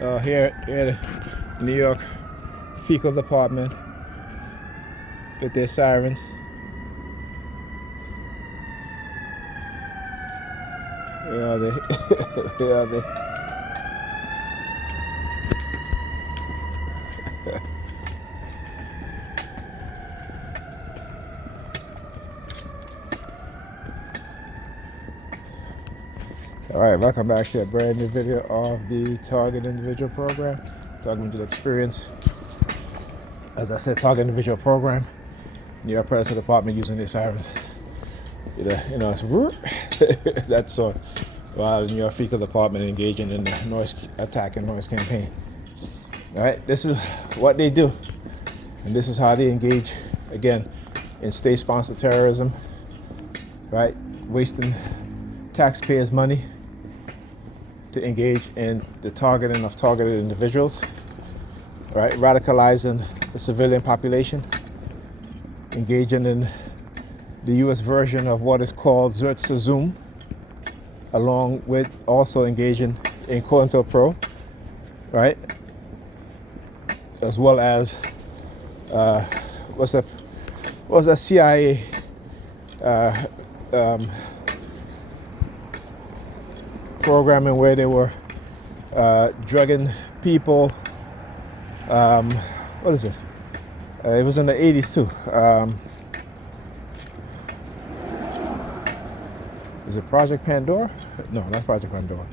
Here in New York fecal department with their sirens. Where are they? Where are they? All right, welcome back to a brand new video of the Target Individual Program, Target Individual Experience. As I said, Target Individual Program, New York Police Department using their sirens. It's that's while the New York Fecal Department engaging in the noise attack and noise campaign. All right, this is what they do, and this is how they engage again in state-sponsored terrorism. Right, wasting taxpayers' money to engage in the targeting of targeted individuals, right? Radicalizing the civilian population, engaging in the U.S. version of what is called Zoom, along with also engaging in COINTELPRO, right? As well as what's that CIA programming where they were drugging people. What is it? It was in the 80s too. Is it Project Pandora? No, not Project Pandora.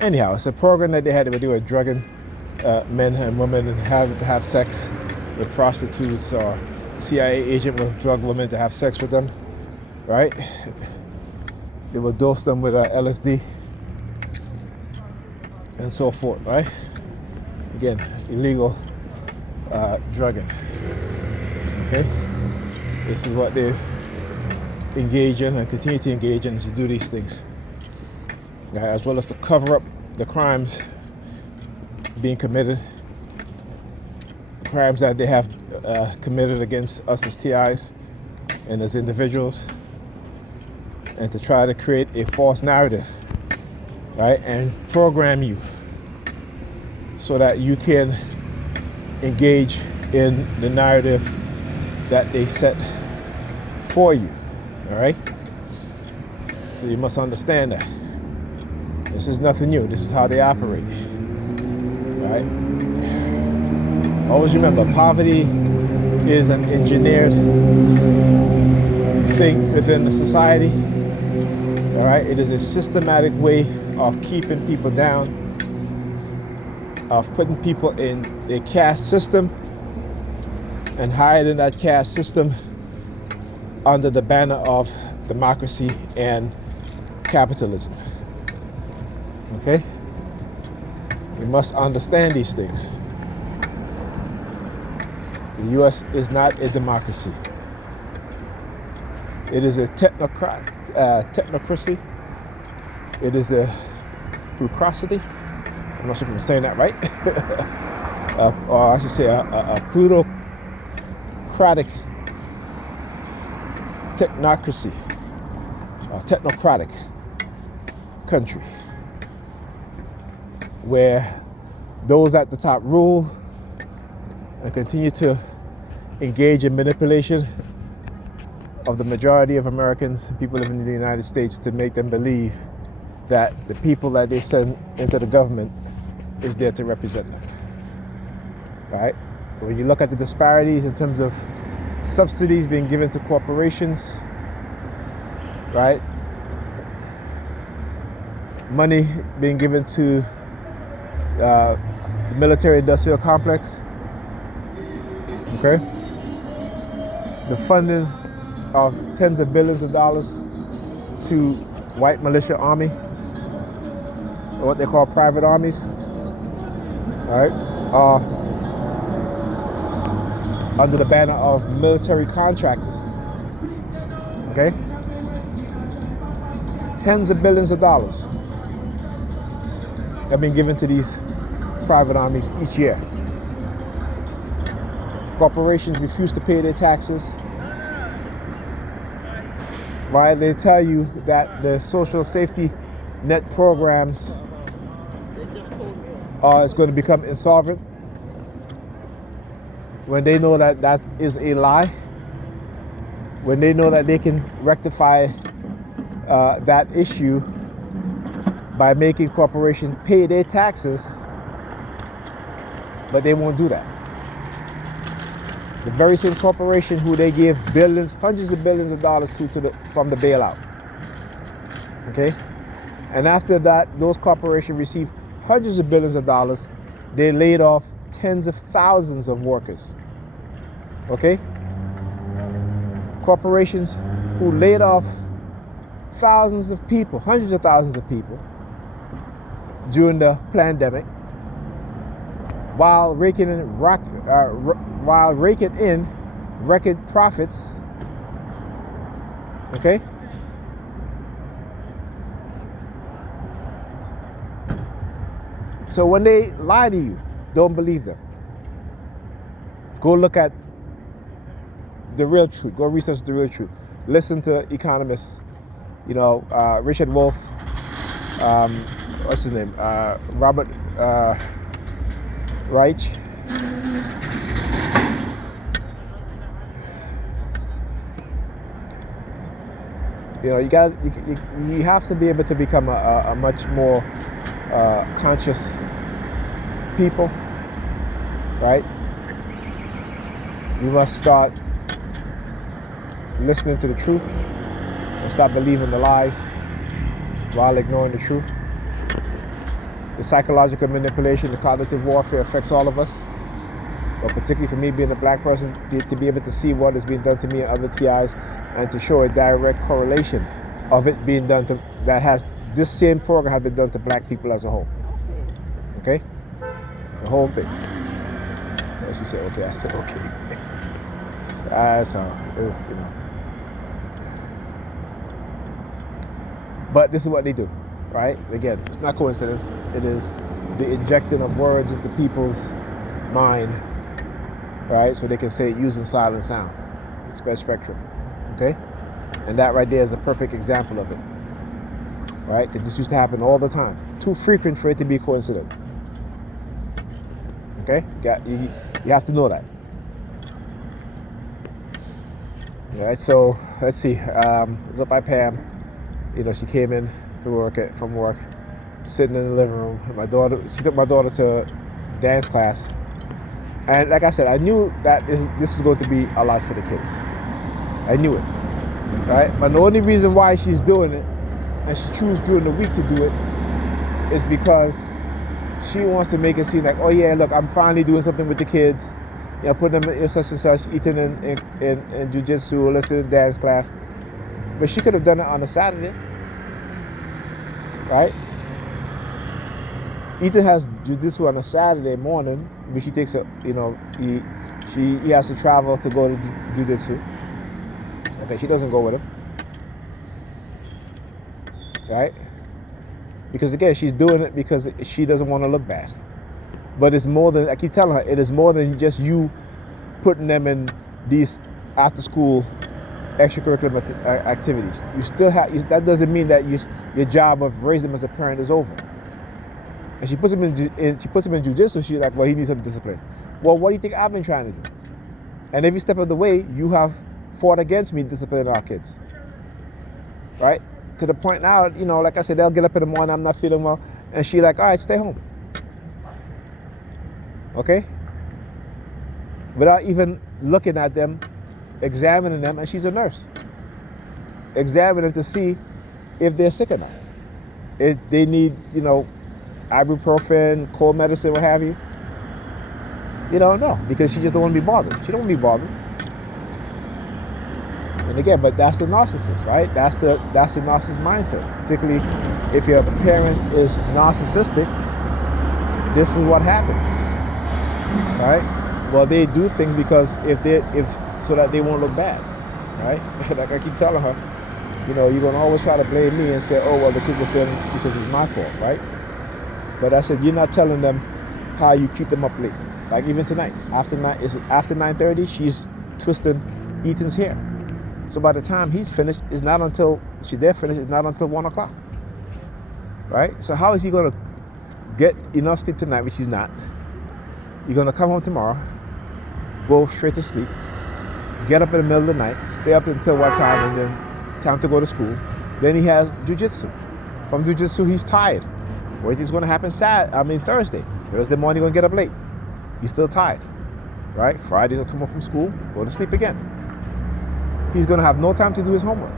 Anyhow, it's a program that they had where they were drugging men and women and have sex with prostitutes, or CIA agent will drug women to have sex with them, right? They will dose them with LSD and so forth, right? Again, illegal drugging. Okay, this is what they engage in and continue to engage in, to do these things, as well as to cover up the crimes being committed, crimes that they have committed against us as TIs and as individuals, and to try to create a false narrative, right, and program you so that you can engage in the narrative that they set for you. All right, so you must understand that this is nothing new. This is how they operate. Right? Always remember, poverty is an engineered thing within the society. All right, it is a systematic way of keeping people down, of putting people in a caste system and hiding that caste system under the banner of democracy and capitalism. Okay? We must understand these things. The U.S. is not a democracy. It is a technocracy. It is a plutocracy. I'm not sure if I'm saying that right. Or I should say a plutocratic technocracy, a technocratic country, where those at the top rule and continue to engage in manipulation of the majority of Americans, people living in the United States, to make them believe that the people that they send into the government is there to represent them. Right? When you look at the disparities in terms of subsidies being given to corporations, right? Money being given to the military-industrial complex, okay? The funding of tens of billions of dollars to white militia army, or what they call private armies, all right? Under the banner of military contractors, okay? Tens of billions of dollars have been given to these private armies each year. Corporations refuse to pay their taxes. Right? They tell you that the social safety net programs is going to become insolvent when they know that that is a lie, when they know that they can rectify that issue by making corporations pay their taxes, but they won't do that. The very same corporation who they gave billions, hundreds of billions of dollars from the bailout. Okay? And after that, those corporations received hundreds of billions of dollars. They laid off tens of thousands of workers. Okay? Corporations who laid off thousands of people, hundreds of thousands of people during the pandemic, while raking in record profits. Okay? So when they lie to you, don't believe them. Go look at the real truth. Go research the real truth. Listen to economists. Richard Wolff. What's his name? Robert Reich. You have to be able to become a much more conscious people, right? You must start listening to the truth and stop believing the lies while ignoring the truth. The psychological manipulation, the cognitive warfare affects all of us, but particularly for me being a black person, to be able to see what is being done to me and other TIs and to show a direct correlation of it being done to, that has, this same program has been done to black people as a whole. Okay? The whole thing. And she said, okay. I said, okay. So, it's, But this is what they do, right? Again, it's not coincidence. It is the injecting of words into people's mind, right? So they can say it using silent sound. It's best spectrum, okay? And that right there is a perfect example of it, right? Because this used to happen all the time. Too frequent for it to be coincident. Okay? You have to know that. All right, so let's see. I was up by Pam. She came in from work, sitting in the living room. She took my daughter to dance class. And like I said, I knew that this was going to be a lot for the kids. I knew it, right? But the only reason why she's doing it, and she chooses during the week to do it, is because she wants to make it seem like, oh yeah, look, I'm finally doing something with the kids. Putting them in such and such, eating in jiu-jitsu, listening to dance class. But she could have done it on a Saturday, right? Ethan has jiu-jitsu on a Saturday morning, but she takes he has to travel to go to jiu-jitsu. Okay, she doesn't go with him, right? Because again, she's doing it because she doesn't want to look bad. But it's more than, I keep telling her, it is more than just you putting them in these after-school extracurricular activities. You still have, that doesn't mean that your job of raising them as a parent is over. And she puts him in jiu-jitsu. She's like, well, he needs some discipline. Well, what do you think I've been trying to do? And every step of the way, you have fought against me disciplining our kids, right? To the point now, like I said, they'll get up in the morning, I'm not feeling well, and she's like, all right, stay home. Okay? Without even looking at them, examining them, and she's a nurse. Examining to see if they're sick or not. If they need, ibuprofen, cold medicine, what have you. No, because she just don't want to be bothered. She don't want to be bothered. And again, but that's the narcissist, right? That's the narcissist mindset. Particularly if your parent is narcissistic, this is what happens, right? Well, they do things because so that they won't look bad, right? Like I keep telling her, you're gonna always try to blame me and say, oh well, the kids are failing because it's my fault, right? But I said, you're not telling them how you keep them up late. Like even tonight, after 9:30, she's twisting Ethan's hair. So by the time he's finished, they're finished, it's not until 1 o'clock. Right? So how is he gonna get enough sleep tonight, which he's not. You're going to come home tomorrow, go straight to sleep, get up in the middle of the night, stay up until what time, and then time to go to school. Then he has jiu-jitsu. From jiu-jitsu, he's tired. What is going to happen Thursday? Thursday morning, you're going to get up late. He's still tired, right? Friday, he'll come home from school, go to sleep again. He's going to have no time to do his homework.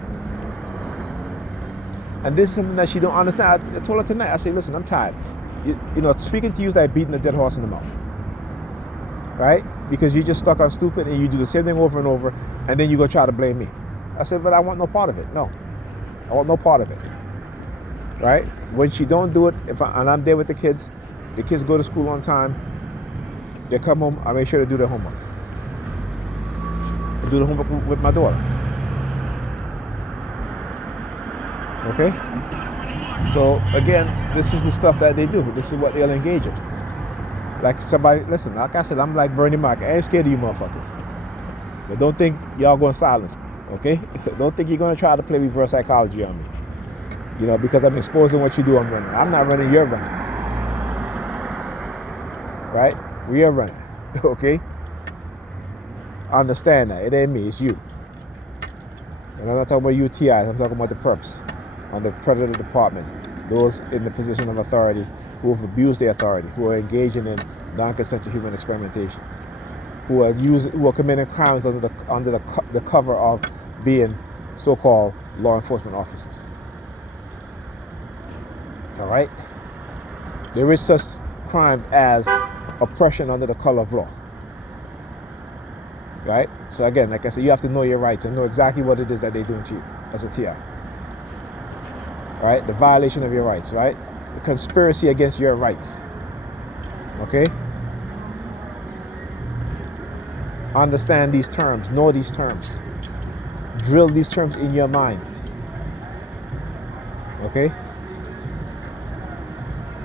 And this is something that she don't understand. I told her tonight, I said, listen, I'm tired. Speaking to you is like beating a dead horse in the mouth, right? Because you're just stuck on stupid and you do the same thing over and over, and then you go try to blame me. I said, but I want no part of it. No, I want no part of it, right? When she don't do it, and I'm there with the kids go to school on time, they come home, I make sure to do their homework. I do the homework with my daughter. Okay? So again, this is the stuff that they do. This is what they'll engage in. Like somebody, listen, like I said, I'm like Bernie Mac. I ain't scared of you motherfuckers. But don't think y'all gonna silence me, okay? Don't think you're gonna try to play reverse psychology on me. Because I'm exposing what you do, I'm running. I'm not running, you're running. Right? We are running, okay? Understand that. It ain't me, it's you. And I'm not talking about UTIs, I'm talking about the perps on the predator department. Those in the position of authority who have abused their authority, who are engaging in non-consensual human experimentation, who are committing crimes under the cover of being so-called law enforcement officers. All right? There is such crime as oppression under the color of law. Right? So again, like I said, you have to know your rights and know exactly what it is that they're doing to you as a TI. Right? The violation of your rights, right? The conspiracy against your rights. Okay? Understand these terms, know these terms. Drill these terms in your mind. Okay?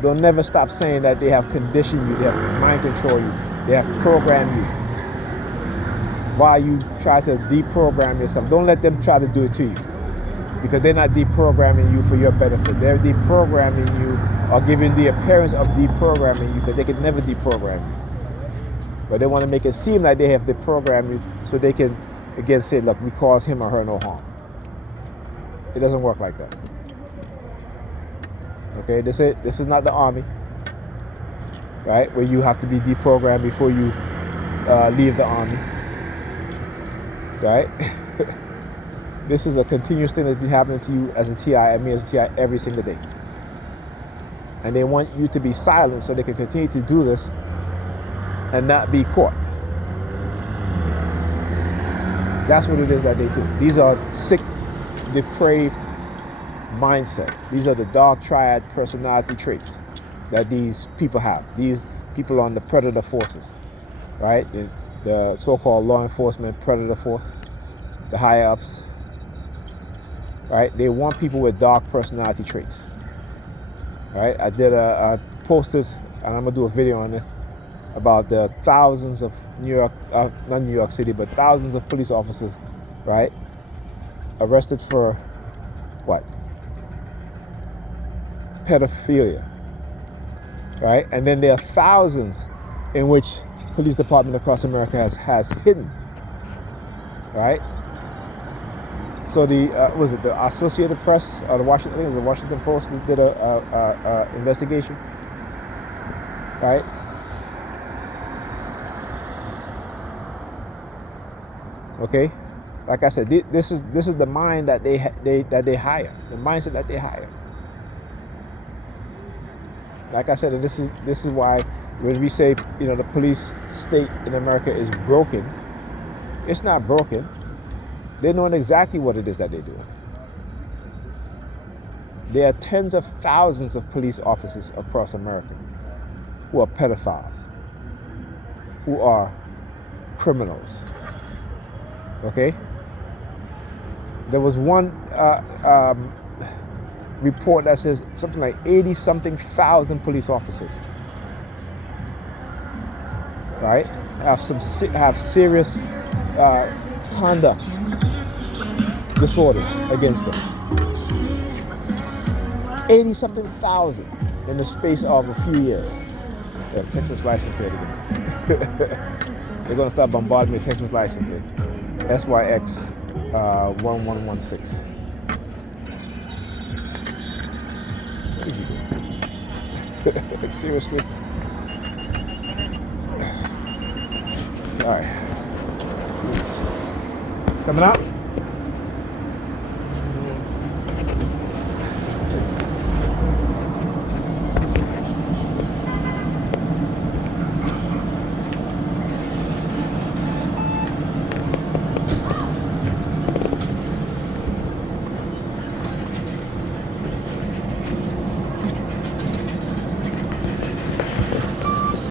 They'll never stop saying that they have conditioned you, they have mind control you, they have programmed you. While you try to deprogram yourself, don't let them try to do it to you. Because they're not deprogramming you for your benefit. They're deprogramming you or giving the appearance of deprogramming you, because they can never deprogram you. But they want to make it seem like they have deprogrammed you so they can, again, say, look, we cause him or her no harm. It doesn't work like that. Okay, this is not the army, right? Where you have to be deprogrammed before you leave the army, right? This is a continuous thing that's been happening to you as a TI and me as a TI every single day. And they want you to be silent so they can continue to do this and not be caught. That's what it is that they do. These are sick, depraved mindset. These are the dark triad personality traits that these people have. These people on the predator forces, right? The so-called law enforcement predator force, the higher ups, right? They want people with dark personality traits, right? I posted, and I'm gonna do a video on it, about the thousands of not New York City, but thousands of police officers, right? Arrested for what? Pedophilia, right? And then there are thousands in which police department across America has hidden, right? So the Associated Press or the Washington Post that did a investigation, right? Okay, like I said, this is the mind that they hire, the mindset that they hire. Like I said, and this is why when we say the police state in America is broken, it's not broken. They know exactly what it is that they're doing. There are tens of thousands of police officers across America who are pedophiles, who are criminals. Okay? There was one report that says something like 80-something thousand police officers, right, have serious conduct disorders against them. 80-something thousand. in the space of a few years. Yeah, Texas license plate again. They're gonna start bombarding me with Texas license plate. SYX 1116. What is he doing? Like, seriously? Alright. Coming out?